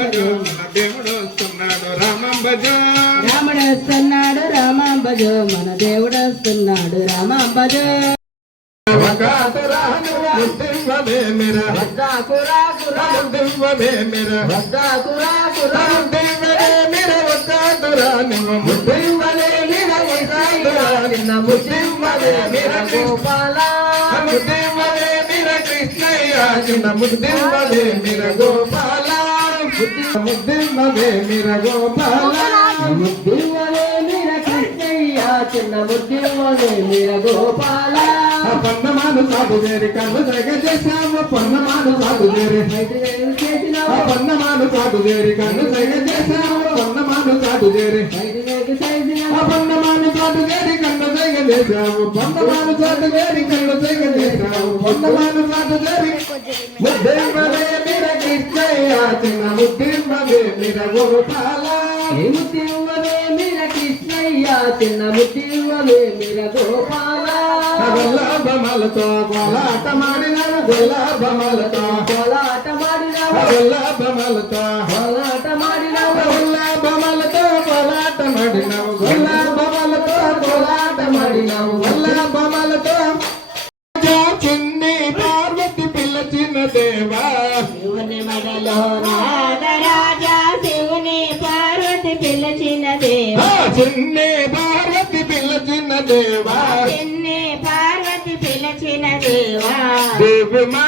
దేవుడు వస్తున్నాడు రామం భజో రాముడు వస్తున్నాడు రామాంబజో. మన దేవుడు వస్తున్నాడు రామాంబజో. గోపాల కృష్ణయ్య చిన్న ముద్దివ్వవే మిర గోపాల ముద్దివ్వవే మిర గోపాల ముద్దివ్వలే కృష్ణయ్య చిన్న ముద్దివ్వలే మీర పన్నమాను సాగు చేరి కన్ను చేశాము పన్నమాను సాగు పన్నమాను సాగు చేరి కన్ను చేశాము పన్నమాను సాగు పన్నమాను సాగు చేరి కన్ను చేశాము పన్నమాను సాగు చేరి కన్ను చేశాము పన్నమాను సాగు చేరి. కృష్ణయ్య చిన్న ముద్దేమలే మీర గోపాల ముద్దివ్వలే మీర కృష్ణయ్య చిన్న ముద్దివ్వలే మీర గోపాల. గొల్లభమలతో కోలాట మాడిన గొల్లభమలతో కోలాట మాడినావు గొల్లభమలతో కోలాట మాడినావు గొల్లభమలతో కోలాట మాడినవు గొల్లభమలతో కోలాట మాడినవు గొల్లభమలతో శివుని మడలో నాగరాజా శివుని పార్వతి పిలిచిన దేవ. చిన్ని పార్వతి పిల్ల చిన్న దేవా. చిన్ని పార్వతి పిలిచిన దేవా. దేవి మా